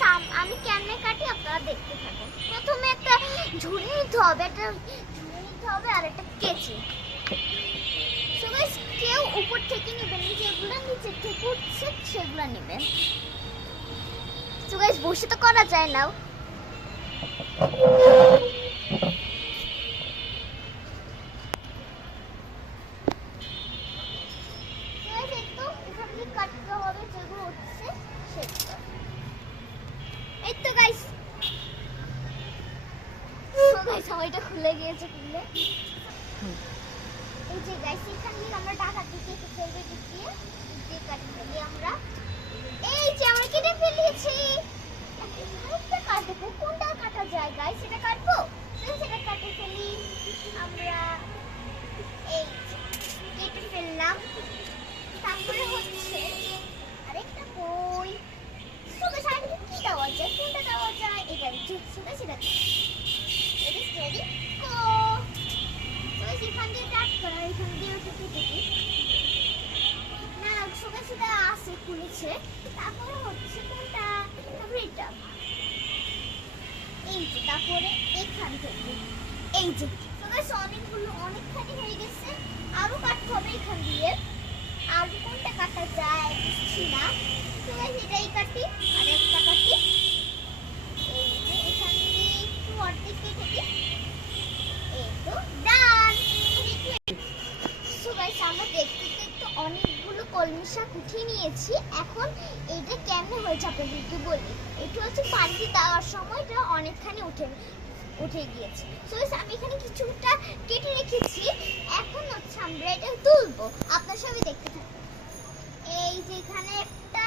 Guys আমি কেমনে কাটি আপনারা দেখতে থাকুন। প্রথমে একটা ঝুড়ি নিতে হবে, আর একটা কেচি। সো গাইস কেউ উপর থেকে নেবেন, যেগুলো নিচে থেকে উঠছে সেগুলো নেবেন। সো গাইস বসে তো করা যায় না। সময়টা খুলে গিয়েছে, খুলে এই যে গাইস এখানে আমরা টাকা দিতে ফেলবে দিয়ে কাটি ফেলি আমরা। এই যে আমরা কেটে ফেলেছি, একটা কাটবো, কোনটা কাটা যায় গাইস? সেটা কাটবো, সেটা কাটে ফেলি আমরা। এই কেটে ফেললাম। তারপরে হচ্ছে আরেকটা কই সুবে সাইডে কি দেওয়া যায়, কোনটা দেওয়া যায়? এটা সুবে সেটা ready go. So এখান দিয়ে কাট করা, এখান দিয়ে কেটে দিই না, সুবে সেটা আসে খুলেছে। তারপরে হচ্ছে কোনটা? তারপরে এটা, এই যে তারপরে এখান থেকে এই যে। তো গাইস অনেকখানি হয়ে গেছে, আরো কাটতে হবে এখান দিয়ে। আর কোনটা কাটা যায় বুঝছি না। তো গাইস এটাই কাটি, আর একটা কাটি। এই যে এখান দিয়ে একটু অর্ধেক কেটে দিই। এই তো ডান। সো গাইস আমরা দেখতে দেখতে অনেকগুলো কলমি শাক উঠিয়ে নিয়েছি। এখন এটা কেমনে হয়েছে আপনাদেরকে বলি। এটা হচ্ছে পানিতে দেওয়ার সময় এটা অনেকখানি উঠে গিয়েছে। সো গাইস আমি এখানে কিছুটা কেটে রেখেছি। এখন হচ্ছে আমরা এটা তুলবো, আপনারা সবাই দেখতে থাকুন। এই যে এখানে একটা,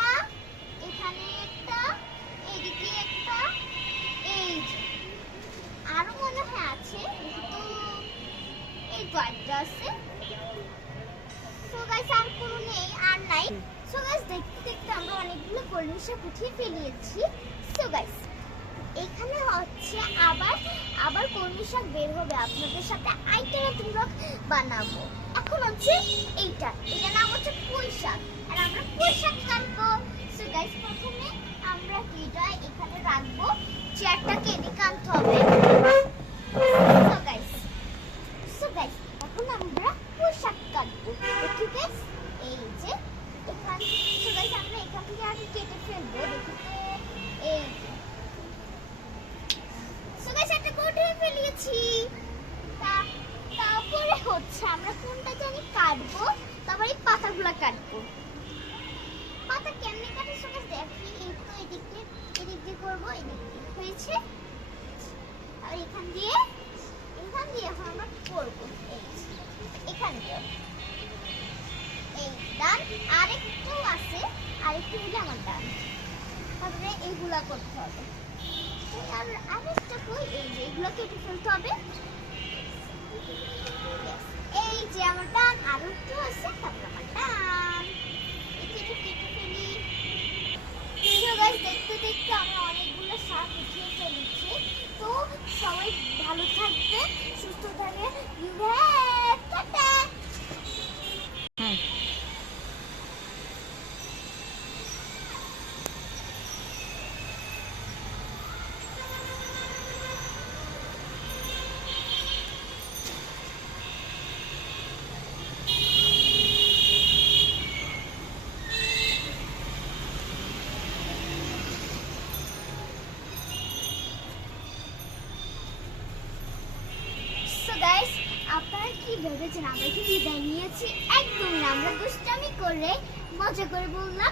এখানে একটা, এইদিকে একটা, এই যে আরো মনে হয় আছে, কিন্তু এই কয়েকটা আছে। সো গাইস আর কোনো নেই, আর নাই। সো গাইস দেখতে দেখতে আমরা অনেকগুলো কলমি শাক উঠিয়ে ফেলিয়েছি। সো গাইস এখানে হচ্ছে আবার কলমি শাক বের হবে, আপনাদের সাথে আইটা ব্লগ বানাবো। এখন হচ্ছে এটার নাম হচ্ছে পুঁই শাক, আর আমরা পুঁই শাক কাটবো। সো গাইস প্রথমে আমরা এটা এখানে রাখবো, চেয়ারটাকে এদিকে আনতে হবে। সো গাইস এখন আমরা পুঁই শাক কাটবো, ওকে গাইস? এই যে এখানে সো গাইস আমরা এখান থেকে আগে কেটে ফেলবো, দেখি তো। এই সো গাইস একটা কেটে ফেলিয়েছি। তারপরে হচ্ছে আমরা কোনটা জানি কাটবো, তারপরে এই পাতাগুলো কাটবো। পাতা কেমনে কাটে সো গাইস দেখি। এই তো এদিক দিয়ে করবো, এদিক দিয়ে হয়েছে। আর এখান দিয়ে এখন আমরা করবো, এই এখান দিয়ে। এই ডান, আরেকটু আছে, আরেকটু হলে আমার ডান। তারপরে এইগুলা করতে হবে। আর আরেকটা কই, এই যে এগুলো কেটে ফেলতে হবে। এই যে আমার ডান, আরো একটু আছে, তারপর আমার ডান। কেটে ফেলি। দেখতে দেখতে আমরা অনেকগুলো শাক উঠিয়ে ফেলেছি। তো সবাই ভালো থাকবে, সুস্থ থাকবে। টাটা। গাইস আপনারা কি ভেবেছেন আমরা কি বিদায় নিয়েছি? একদম না, আমরা দুষ্টামি করে মজা করে বললাম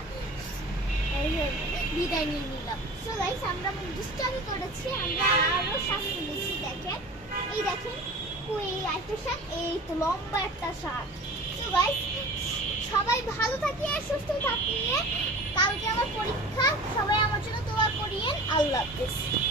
বিদায় নিয়ে নিলাম। সো গাইস আমরা দুষ্টামি করেছি, আমরা আরো শাক তুলেছি। দেখেন, এই দেখেন কই একটা শাক, এই তো লম্বা একটা শাক। সো গাইস সবাই ভালো থাকিয়ে সুস্থ থাকিয়ে, কালকে আমার পরীক্ষা, সবাই আমার জন্য দোয়া করিয়েন। আল্লাহ হাফেজ।